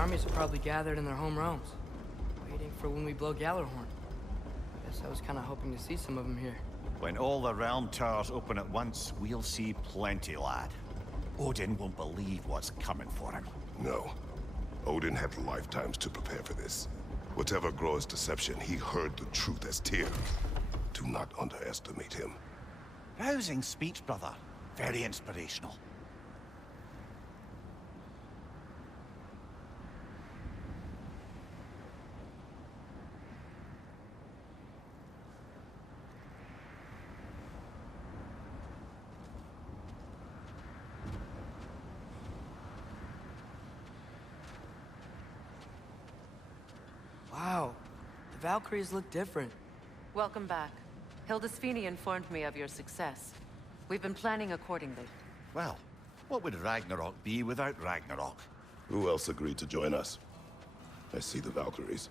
armies are probably gathered in their home realms, waiting for when we blow Gallarhorn. Guess I was kind of hoping to see some of them here. When all the realm towers open at once, we'll see plenty, lad. Odin won't believe what's coming for him. No. Odin had lifetimes to prepare for this. Whatever Groa's deception, he heard the truth as Tyr. Do not underestimate him. Rousing speech, brother. Very inspirational. Wow, the Valkyries look different. Welcome back. Hildisvini informed me of your success. We've been planning accordingly. Well, what would Ragnarok be without Ragnarok? Who else agreed to join us? I see the Valkyries.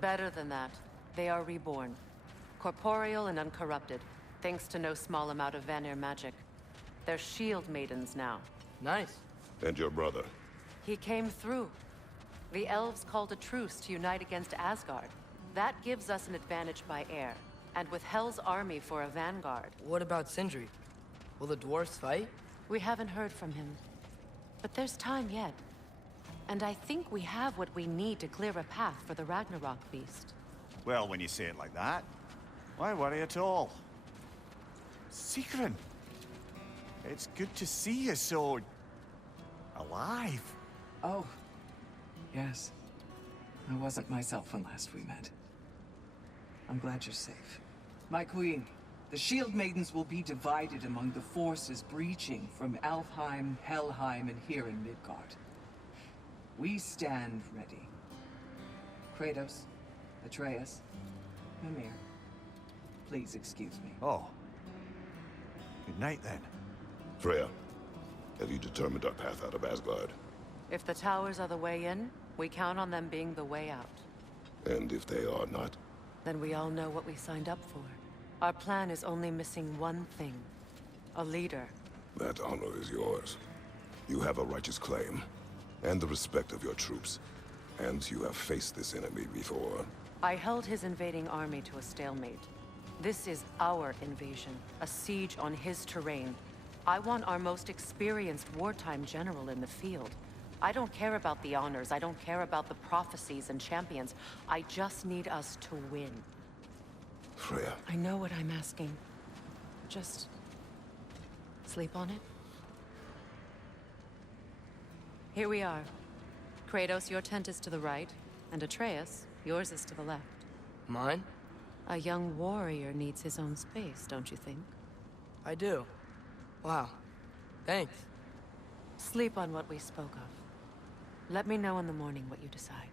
Better than that. They are reborn. Corporeal and uncorrupted, thanks to no small amount of Vanir magic. They're shield maidens now. Nice. And your brother? He came through. The elves called a truce to unite against Asgard. That gives us an advantage by air. And with Hel's army for a vanguard. What about Sindri? Will the dwarves fight? We haven't heard from him. But there's time yet. And I think we have what we need to clear a path for the Ragnarok beast. Well, when you say it like that, why worry at all? Sigrun! It's good to see you so... alive. Oh. Yes. I wasn't myself when last we met. I'm glad you're safe. My queen, the Shield Maidens will be divided among the forces breaching from Alfheim, Helheim, and here in Midgard. We stand ready. Kratos, Atreus, Mimir, please excuse me. Oh. Good night, then. Freya, have you determined our path out of Asgard? If the towers are the way in, we count on them being the way out. And if they are not? Then we all know what we signed up for. Our plan is only missing one thing. A leader. That honor is yours. You have a righteous claim, and the respect of your troops. And you have faced this enemy before. I held his invading army to a stalemate. This is our invasion, a siege on his terrain. I want our most experienced wartime general in the field. I don't care about the honors, I don't care about the prophecies and champions. I just need us to win. Freya. I know what I'm asking. Just... sleep on it? Here we are. Kratos, your tent is to the right, and Atreus, yours is to the left. Mine? A young warrior needs his own space, don't you think? I do. Wow. Thanks. Sleep on what we spoke of. Let me know in the morning what you decide.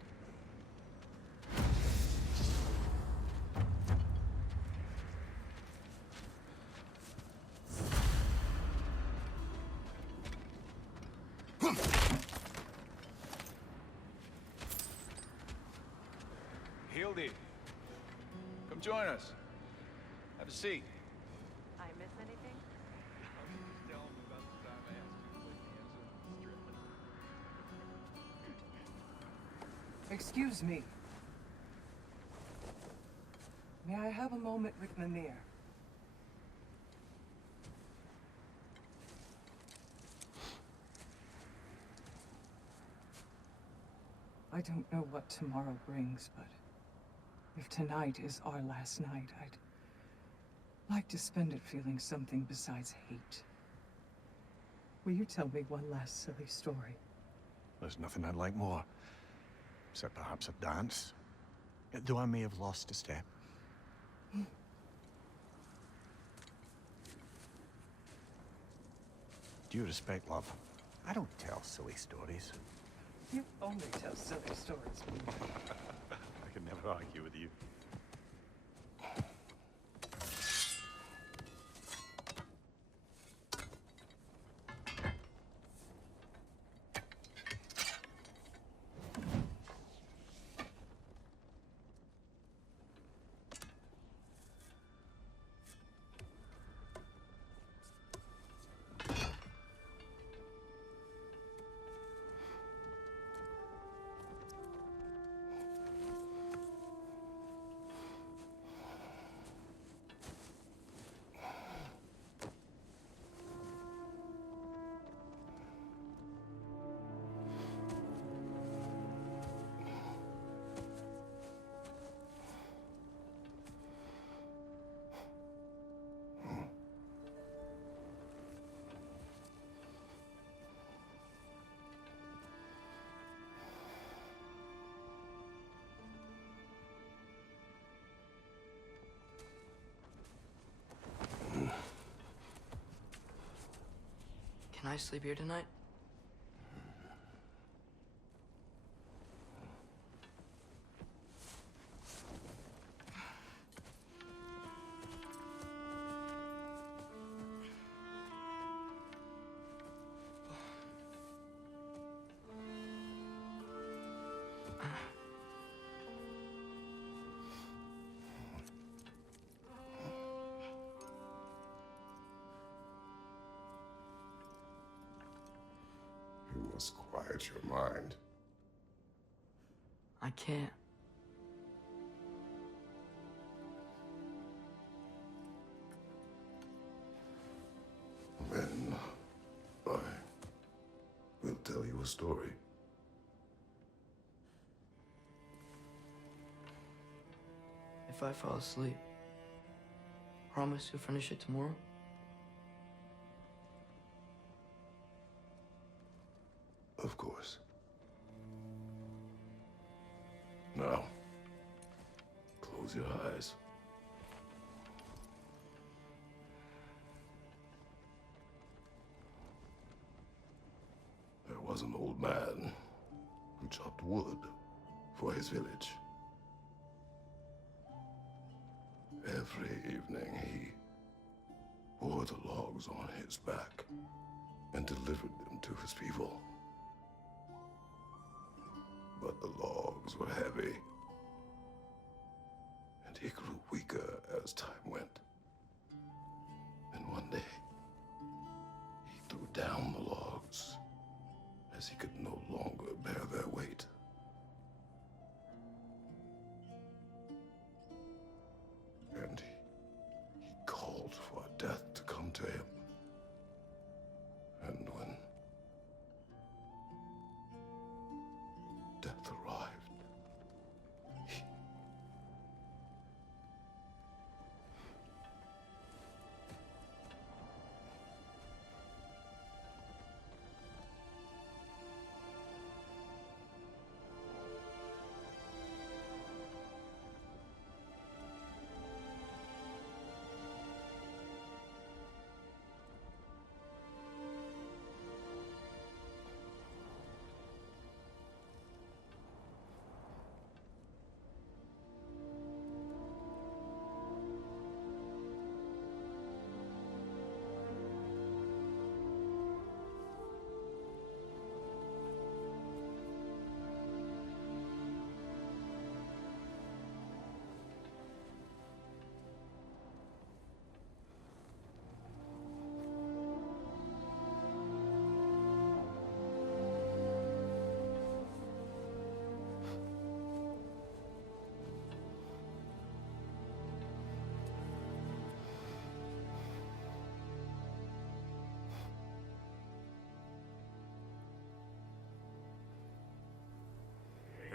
Hildy, come join us. Have a seat. I miss anything? Excuse me. May I have a moment with Mimir? I don't know what tomorrow brings, but if tonight is our last night, I'd like to spend it feeling something besides hate. Will you tell me one last silly story? There's nothing I'd like more. Except perhaps a dance. Though I may have lost a step. Due respect, love. I don't tell silly stories. You only tell silly stories. I can never argue with you. I sleep here tonight? You must quiet your mind. I can't. Then I will tell you a story. If I fall asleep, promise you'll finish it tomorrow? Of course. Now, close your eyes. There was an old man who chopped wood for his village. Every evening he bore the logs on his back and delivered them to his people. But the logs were heavy, and he grew weaker as time went. And one day, he threw down the logs as he could no longer bear their weight. And he called for death to come to him. And when death arrived,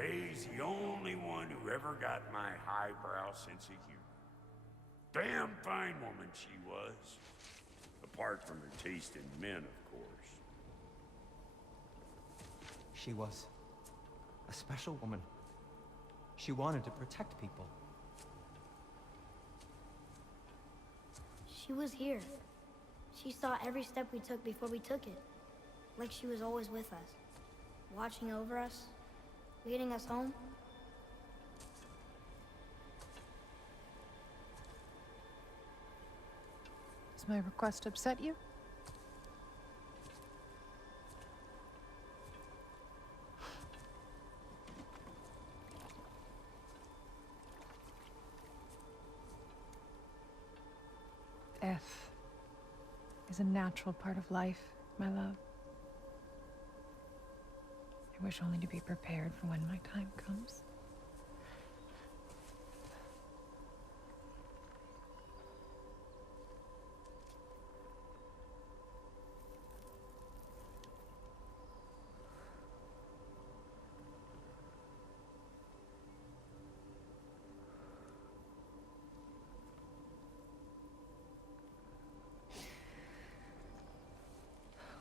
He's the only one who ever got my highbrow sense of humor. Damn fine woman she was. Apart from her taste in men, of course. She was a special woman. She wanted to protect people. She was here. She saw every step we took before we took it. Like she was always with us. Watching over us. Leading us home. Does my request upset you? Death is a natural part of life, my love. I wish only to be prepared for when my time comes.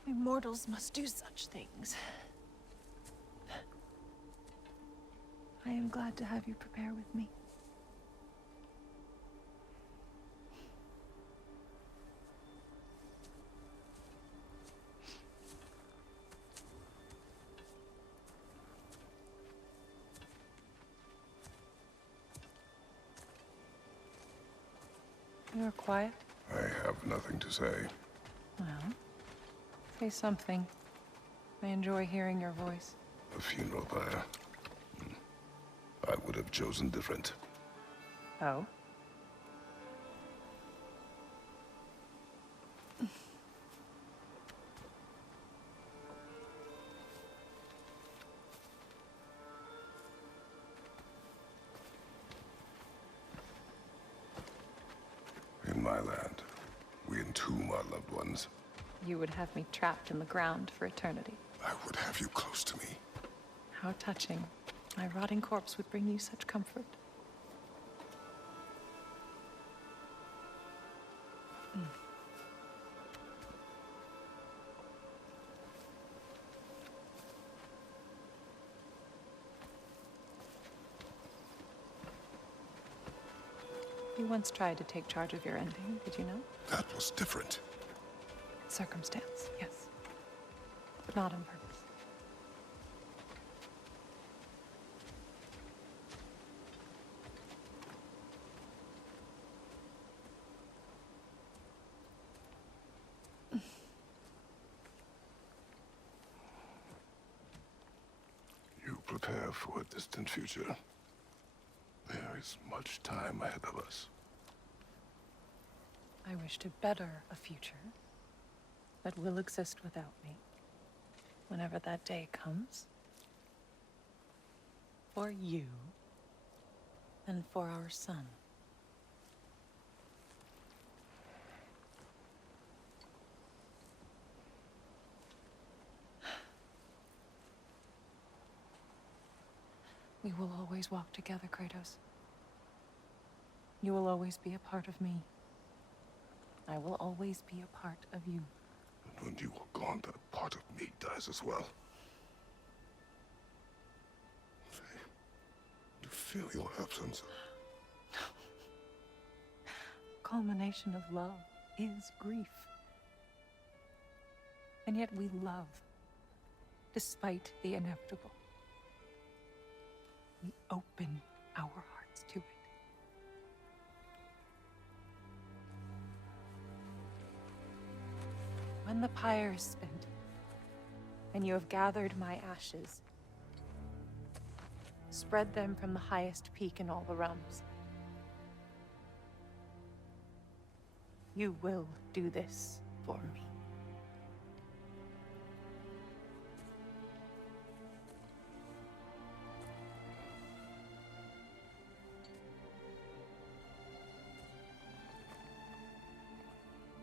We mortals must do such things. I am glad to have you prepare with me. You're quiet. I have nothing to say. Well, say something. I enjoy hearing your voice. A funeral pyre. I would have chosen different. Oh? In my land, we entomb our loved ones. You would have me trapped in the ground for eternity. I would have you close to me. How touching. My rotting corpse would bring you such comfort. You once tried to take charge of your ending, did you know? That was different. Circumstance, yes. But not on purpose. You prepare for a distant future. There is much time ahead of us. I wish to better a future that will exist without me. Whenever that day comes. For you. And for our son. We will always walk together, Kratos. You will always be a part of me. I will always be a part of you. And when you are gone, that part of me dies as well. You feel your absence. Culmination of love is grief. And yet we love, despite the inevitable. We open our hearts to it. When the pyre is spent, and you have gathered my ashes, spread them from the highest peak in all the realms. You will do this for me.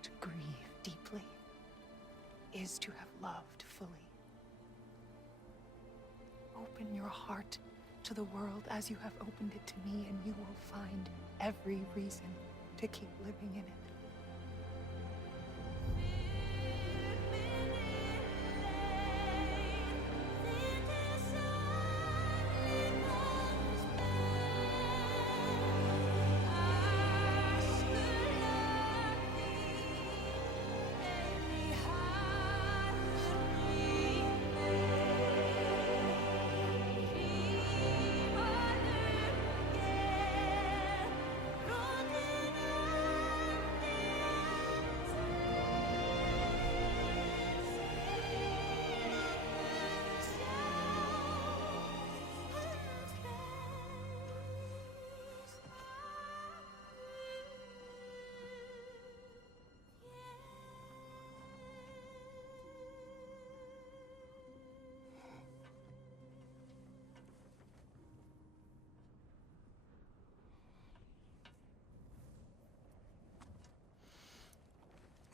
To grieve deeply is to have loved fully. Open your heart to the world as you have opened it to me, and you will find every reason to keep living in it.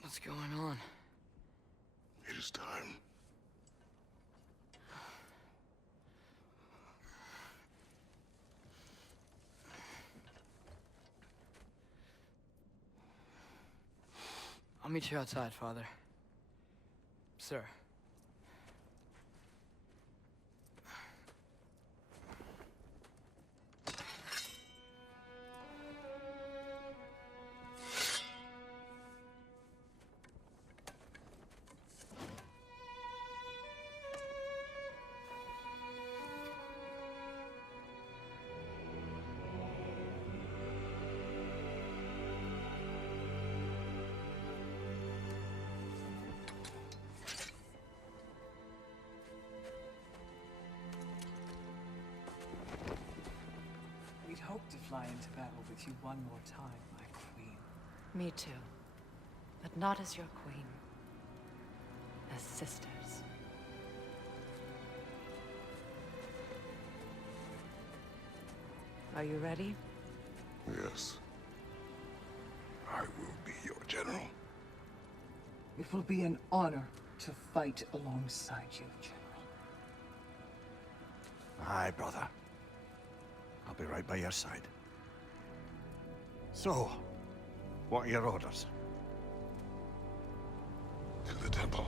What's going on? It is time. I'll meet you outside, Father. Sir. fly into battle with you one more time, my queen. Me too. But not as your queen. As sisters. Are you ready? Yes. I will be your general. It will be an honor to fight alongside you, General. Aye, brother. I'll be right by your side. So, what are your orders? To the temple.